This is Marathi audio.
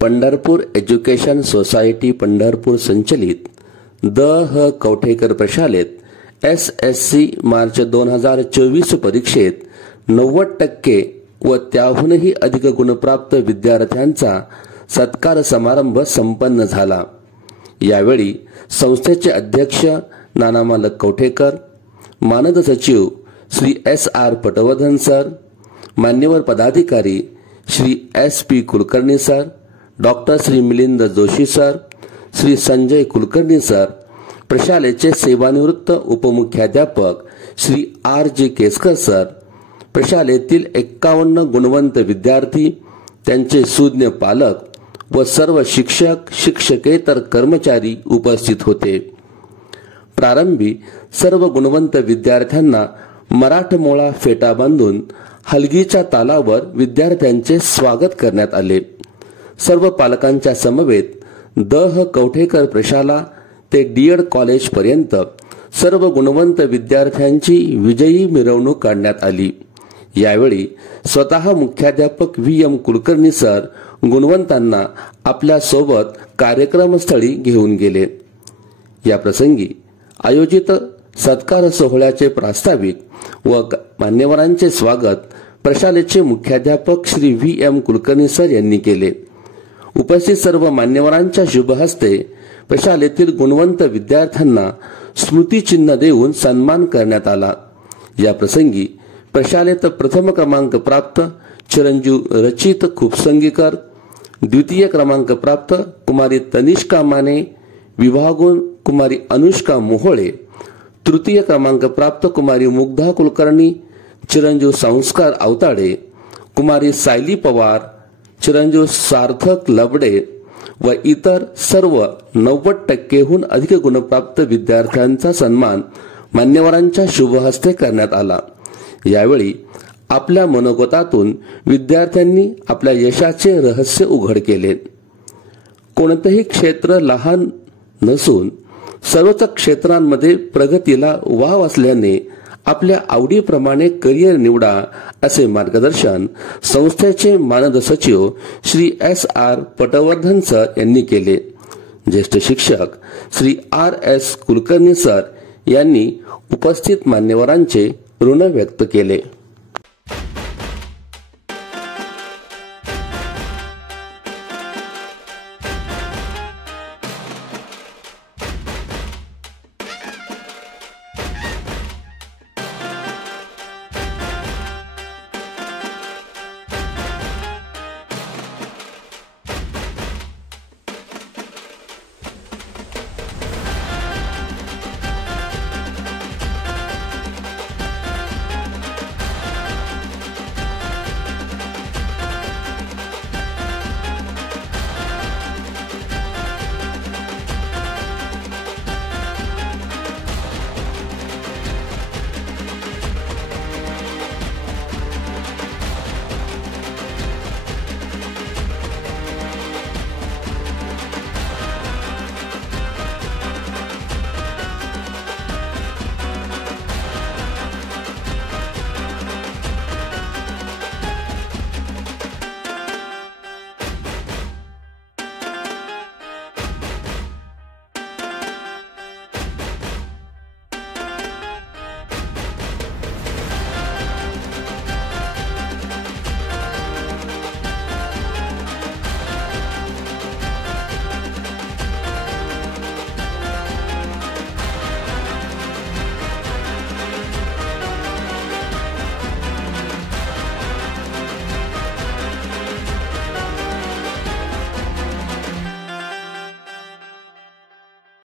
पंढरपूर एज्युकेशन सोसायटी पंढरपूर संचलित द ह कवठेकर प्रशालेत SSC मार्च 2024 परीक्षेत 90% व त्याहूनही अधिक गुणप्राप्त विद्यार्थ्यांचा सत्कार समारंभ संपन्न झाला। यावेळी संस्थेचे अध्यक्ष नाना मालक कवठेकर, मानद सचिव श्री SR पटवर्धन सर, मान्यवर पदाधिकारी Shri SP Kulkarni sir, doctor Shri Milind Joshi sir, Shri Sanjay Kulkarni sir, प्रशालेचे सेवानिवृत्त उपमुख्याध्यापक श्री RJ केसकर सर, प्रशालेतील 51 गुणवंत विद्यार्थी, त्यांचे सुज्ञ पालक व सर्व शिक्षक शिक्षकेतर कर्मचारी उपस्थित होते। प्रारंभी सर्व गुणवंत विद्यार्थ्यांना मराठमोळा फेटा बांधून हलगीच्या तालावर विद्यार्थ्यांचे स्वागत करण्यात आले। सर्व पालकांच्या समवेत द ह कवठेकर प्रशाला ते DED कॉलेज पर्यंत सर्व गुणवंत विद्यार्थ्यांची विजयी मिरवणूक काढण्यात आली। यावेळी स्वतः मुख्याध्यापक VM कुलकर्णी सर गुणवंतांना आपल्या सोबत कार्यक्रमस्थळी घेऊन गेले। या प्रसंगी आयोजित सत्कार सोहळ्याचे प्रास्ताविक व मान्यवरांचे स्वागत प्रशालेचे मुख्याध्यापक श्री VM कुलकर्णी सर यांनी केले। उपस्थित सर्व मान्यवरांच्या शुभ हस्ते प्रशालेतील गुणवंत विद्यार्थ्यांना स्मृतिचिन्ह देऊन सन्मान करण्यात आला। या प्रसंगी प्रशालेत प्रथम क्रमांक प्राप्त चिरंजीव रचित खुपसंगीकर, द्वितीय क्रमांक प्राप्त कुमारी तनिष्का माने, विभागून कुमारी अनुष्का मोहोळे, तृतीय क्रमांक प्राप्त कुमारी मुग्धा कुलकर्णी, चिरंजीव संस्कार अवताडे, कुमारी सायली पवार, चिरंजीव सार्थक लबडे व इतर सर्व 90%हून अधिक गुणप्राप्त विद्यार्थ्यांचा सन्मान मान्यवरांच्या शुभ हस्ते करण्यात आला। यावेळी आपल्या मनोगतातून विद्यार्थ्यांनी आपल्या यशाचे रहस्य उघड केले। कोणतेही क्षेत्र लहान नसून सर्वच क्षेत्रांमध्ये प्रगतीला वाव असल्याने आपल्या आवडीप्रमाणे करिअर निवडा असे मार्गदर्शन संस्थेचे मानद सचिव श्री SR पटवर्धन सर यांनी केले। ज्येष्ठ शिक्षक श्री RS कुलकर्णी सर यांनी उपस्थित मान्यवरांचे ऋण व्यक्त केले।